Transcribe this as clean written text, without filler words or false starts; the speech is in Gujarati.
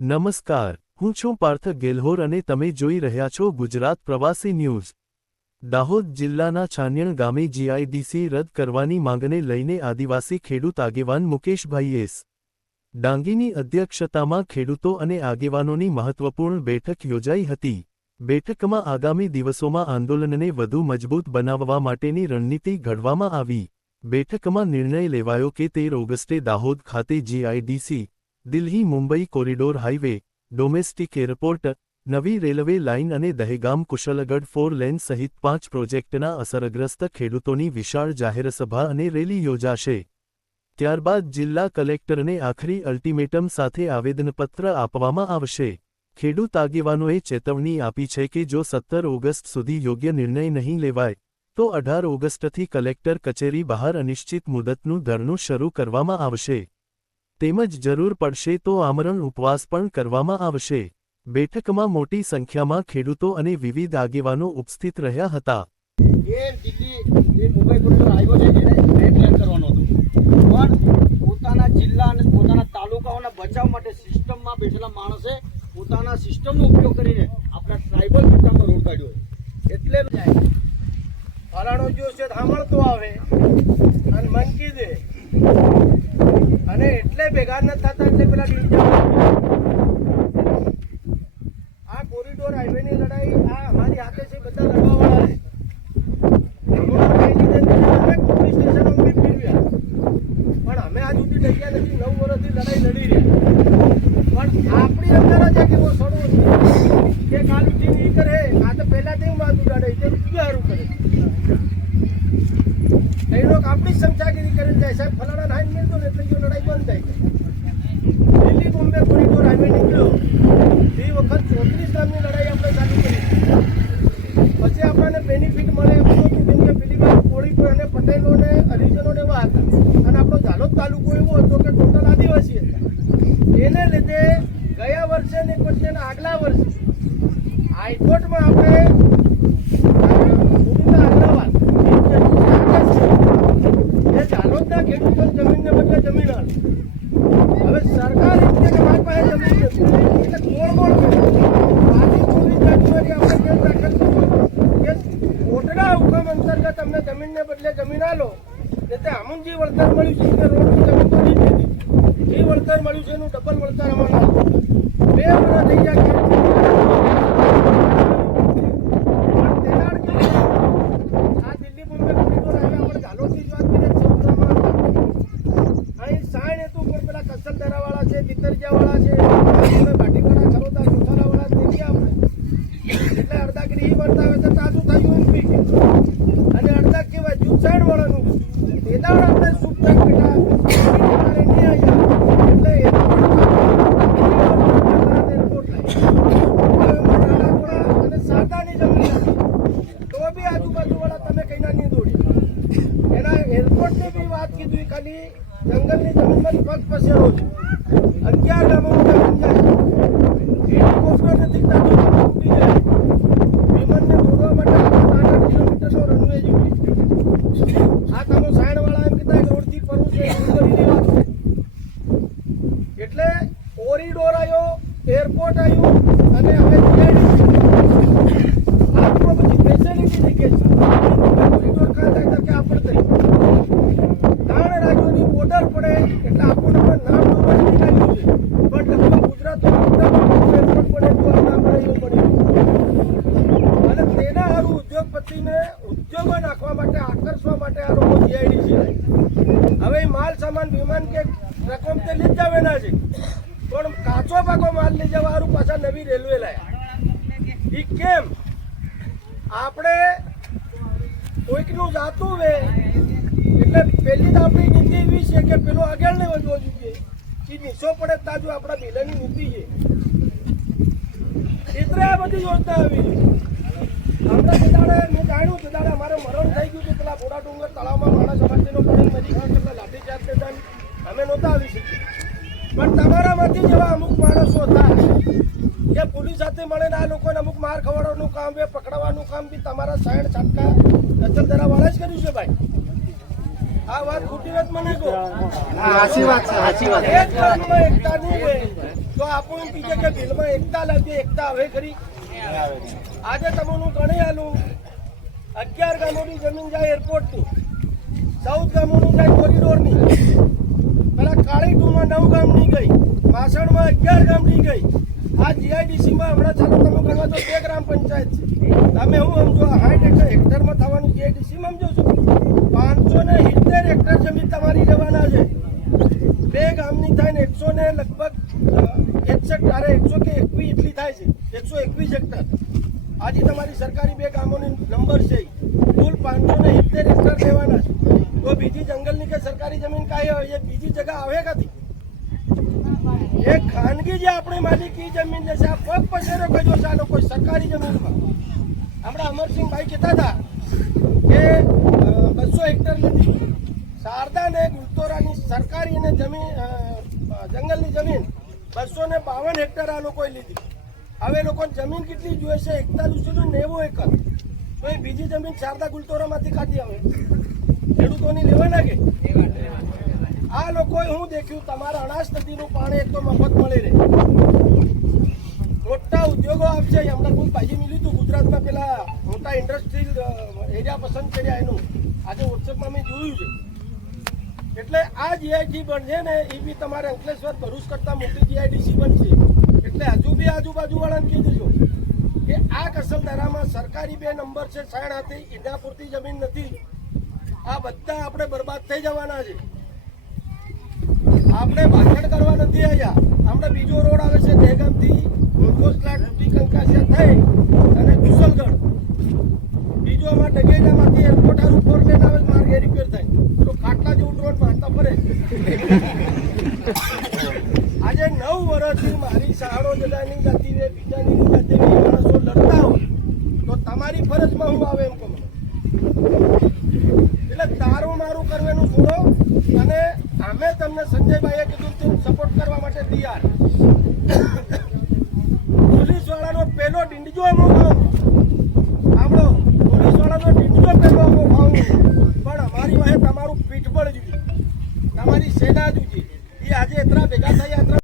નમસ્કાર, હું છું પાર્થ ગેલ્હોર અને તમે જોઈ રહ્યા છો ગુજરાત પ્રવાસી ન્યૂઝ। દાહોદ જિલ્લાના છાણિયણ ગામે જીઆઈડીસી રદ કરવાની માંગને લઈને આદિવાસી ખેડૂત આગેવાન મુકેશભાઈ એસ ડાંગીની અધ્યક્ષતામાં ખેડૂતો અને આગેવાનોની મહત્વપૂર્ણ બેઠક યોજાઈ હતી। બેઠકમાં આગામી દિવસોમાં આંદોલનને વધુ મજબૂત બનાવવા માટેની રણનીતિ ઘડવામાં આવી। બેઠકમાં નિર્ણય લેવાયો કે 13 ઓગસ્ટે દાહોદ ખાતે GIDC, Delhi Mumbai corridor highway, domestic airport, નવી રેલવે લાઇન અને દહેગામ કુશલગઢ 4 લેન સહિત 5 પ્રોજેક્ટના અસરગ્રસ્ત ખેડૂતોની વિશાળ જાહેરસભા અને રેલી યોજાશે। ત્યારબાદ જિલ્લા કલેક્ટરને આખરી અલ્ટિમેટમ સાથે આવેદનપત્ર આપવામાં આવશે। ખેડૂત આગેવાનોએ ચેતવણી આપી છે કે જો 17 ઓગસ્ટ સુધી યોગ્ય નિર્ણય નહીં લેવાય તો 18 ઓગસ્ટથી કલેક્ટર કચેરી બહાર અનિશ્ચિત મુદતનું ધરણું શરૂ કરવામાં આવશે। તેમજ જરૂર પડશે તો આમરણ ઉપવાસ પણ કરવામાં આવશે। બેઠકમાં મોટી સંખ્યામાં ખેડૂતો અને વિવિધ આગેવાનો ઉપસ્થિત રહ્યા હતા। પોતાના જિલ્લા અને પોતાના તાલુકાઓના બચાવ માટે સિસ્ટમમાં બેઠેલા માણસે પોતાના સિસ્ટમનો ઉપયોગ કરીને આપણા ટ્રાઇબલ વિસ્તારમાં રોડ કાઢ્યો। એટલે ફલાણો જો છે સાંભળતો આવે અને મનકી દે અને એટલે ભેગા ન થતા એટલે પેલા આ કોરિડોર હાઈવેની લડાઈ આ અમારી હાથે છે, બધા લડવાવાળા પોલીસ સ્ટેશનો ફેરવ્યા પણ અમે આજ સુધી ડગ્યા નથી। 9 વર્ષથી લડાઈ લડી રહ્યા પણ આપણી અંદર જ એક એવો સડો છે કે કાલ ઉઠી નહીં કરે આ તો પહેલા તેમ વાત ઉડાડે તે બીજું સારું કરે એ લોકો આપણી જ સમજાગીરી કરીને જાય સાહેબ ફલાણા નાઈન મિલતો ને એટલે જો લડાઈ બંધ થાય। દિલ્હી બોમ્બે કોરિડોર હાઈવે નીકળ્યો તે વખત 34 ગામની લડાઈ આપણે ચાલુ કરી, પછી આપણને બેનિફિટ મળે એવું હતું કેમ કે પેલી વાર કોળીપુર અને પટેલોને હરિજનોને એવા હતા અને આપણો ઝાલોદ તાલુકો એવો હતો કે ટોટલ આદિવાસી હતા। એને લીધે ગયા વર્ષે ને એક વર્ષે આગલા વર્ષે હાઈકોર્ટમાં આપણે અગ્રવાલ એ ઝાલોદના ખેડૂતો જમીનને બદલે જમીન આવે। હવે સરકાર એમ કે મારી પાસે જમીન નથી એટલે ગોળ કરે આથી ચોવીસ જાન્યુઆરી આપણે કેમ દાખલ કે કોટડા હુકમ અંતર્ગત અમને જમીનને બદલે જમીન આલો એટલે આમુંજી વળતર મળ્યું છે કે રોડની જમીન તો નહીં દીધી એ વળતર મળ્યું છે એનું ડબલ વળતર અમારે 2 વર્ષ થઈ ગયા જંગલની જમીનમાં પગ પસેરો છે 11 ગામોની જમીન જાય હેલિકોપ્ટર નથી થતું તૂટી જાય વિમાનને તોડવા માટે 8 કિલોમીટરનો રનવે જોઈએ। આ તમે સાઈડવાળા એમ કહેતા રોડથી પરવું છે કરીની વાત છે એટલે કોરિડોર આવ્યો, એરપોર્ટ આવ્યું અને હવે આપણો બધી ફેસિલિટી થઈ ગઈ છે। કોરિડોર કાં થાય કે આપણે થઈ 3 રાજ્યોની બોર્ડર પડે એટલે આપણને નામ દોરવાની નીકળ્યું છે પણ લગભગ ગુજરાતમાં એરપોર્ટ પડે તો આ નામ એવું પડ્યું અને તેના સારું ઉદ્યોગપતિને ઉદ્યોગો નાખવા માટે આકર્ષવા માટે આ લોકો જીઆઈડીસી હવે માલ સામાન વિમાન કે રકમ તે લઈ જ આવેલા છે પણ કાચો પાકો માલ લઈ જવા સારું પાછા નવી રેલવે લાયા। એ કેમ આપણે કોઈકનું જાતું હોય એટલે પહેલી તો આપણી નીતિ એવી છે કે પેલો આગળ નહીં વધવો જોઈએ એ નીચો પડે તાજુ આપણા બિલની નીતિ છે એટલે આ બધી યોજના આવી આપણે દાડે મેં જાણ્યું કે દાડે અમારે મરણ થઈ ગયું છે પેલા બોડા ડુંગર તળાવમાં માણસ સમાજનો પડી મરી ગયો એટલે લાઠીચાર્જ થતા અમે નહોતા આવી શકીએ પણ તમારામાંથી જેવા અમુક માણસો હતા કે પોલીસ સાથે મળીને આ લોકોને અમુક માર ખવડાવવાનું કામ બે પકડવાનું કામ બી તમારા સાઈડ છાટકા દચલદરાવાળા જ કર્યું છે ભાઈ। આ વાત ખોટી વાત મને કહો, સાચી વાત છે, સાચી વાત। એક ગામમાં એકતા નહીં હોય જો આપણું એમ કીધે કે દિલમાં એકતા લાગે, એકતા આવે ખરી? આજે તમને ગણી આલું 11 ગામોની જમીન જાય એરપોર્ટની, 14 ગામોની જાય કોરિડોરની, પેલા કાળી ટુમાં 9 ગામની ગઈ, માસણમાં 11 ગામની ગઈ. આ જીઆઈડીસીમાં હમણાં ચાલો તમે ગણવા તો 2 ગ્રામ પંચાયત છે. તમે હું સમજો 60 હેક્ટરમાં થવાનું જીઆઈડીસીમાં સમજો છો? 570 હેક્ટર જમીન તમારી જવાના છે. 2 ગામની થાય ને 100 ને લગભગ 100 કે 21 એટલી થાય છે, 121 હેક્ટર. આજે તમારી સરકારી 2 ગામોની નંબર છે, કુલ 570 હેક્ટર લેવાના છે. તો બીજી જંગલની કે સરકારી જમીન કાંઈ હોય એ બીજી જગ્યા આવે કાથી? એ ખાનગી જે આપણી માલિકી જમીન છે આ પગ પસેરો કર્યો છે આ લોકો સરકારી જમીનમાં. હમણાં અમરસિંહભાઈ કહેતા હતા કે 200 હેક્ટર લીધી. શારદા ને ગુલતોરાની સરકારી અને જમીન જંગલની જમીન 252 હેક્ટર આ લોકોએ લીધી. હવે લોકોને જમીન કેટલી જોઈએ છે? 4190 એકર. તો એ બીજી જમીન શારદા ગુલતોરામાંથી કાઢી આવે ખેડૂતોની લેવાના કે? આ લોકોએ હું દેખ્યું, તમારા અનાજ નદીનું પાણી એક તો મફત મળી રહે, મોટા ઉદ્યોગો આપશે. હમણાં કોઈ ભાજી મળ્યું હતું ગુજરાતમાં, પેલા મોટા ઇન્ડસ્ટ્રીયલ એરિયા પસંદ કર્યા એનું આજે વોટ્સએપમાં મેં જોયું છે. એટલે આ જીઆઈડી બનશે ને એ બી તમારે અંકલેશ્વર ભરૂચ કરતા મોટી જીઆઈડીસી બનશે. એટલે હજુ બી આજુબાજુવાળાને કહી દેજો કે આ કસલદરામાં સરકારી 2 નંબર છે, સાણ હતી એના પૂરતી જમીન નથી. આ બધા આપણે બરબાદ થઈ જવાના છે. આપણે ભાષણ કરવા નથી આવ્યા. આપણે બીજો રોડ આવે છે દહેગામથી ગોસલાટ સુધી કંકાસિયા થઈ અને કુશલગઢ, બીજો આમાં ડગેજામાંથી એરપોર્ટ હારું 4 લેન આવે, માર્ગ એ રિપેર થાય તો ખાટલા જેવું રોડ મારતા ફરે. આજે 9 વર્ષથી મારી સહારો જગાની જાતી હોય, બીજાની જાતી હોય, માણસો લડતા હોય તો તમારી ફરજમાં હું આવે એમ કહું. એટલે તારું મારું કરવાનું છોડો અને અમે તમને સંજયભાઈએ કીધું તેમ સપોર્ટ કરવા માટે તૈયાર. પોલીસ વાળાનો પહેલો ડીંડજો અમો ખાઉં, આપણો પોલીસ વાળાનો ડીંડજો પહેલો અમો ખાઉં, પણ અમારી વાહે તમારું પીઠબળ જોઈએ, તમારી સેના જોઈએ. એ આજે એટલા ભેગા થયા.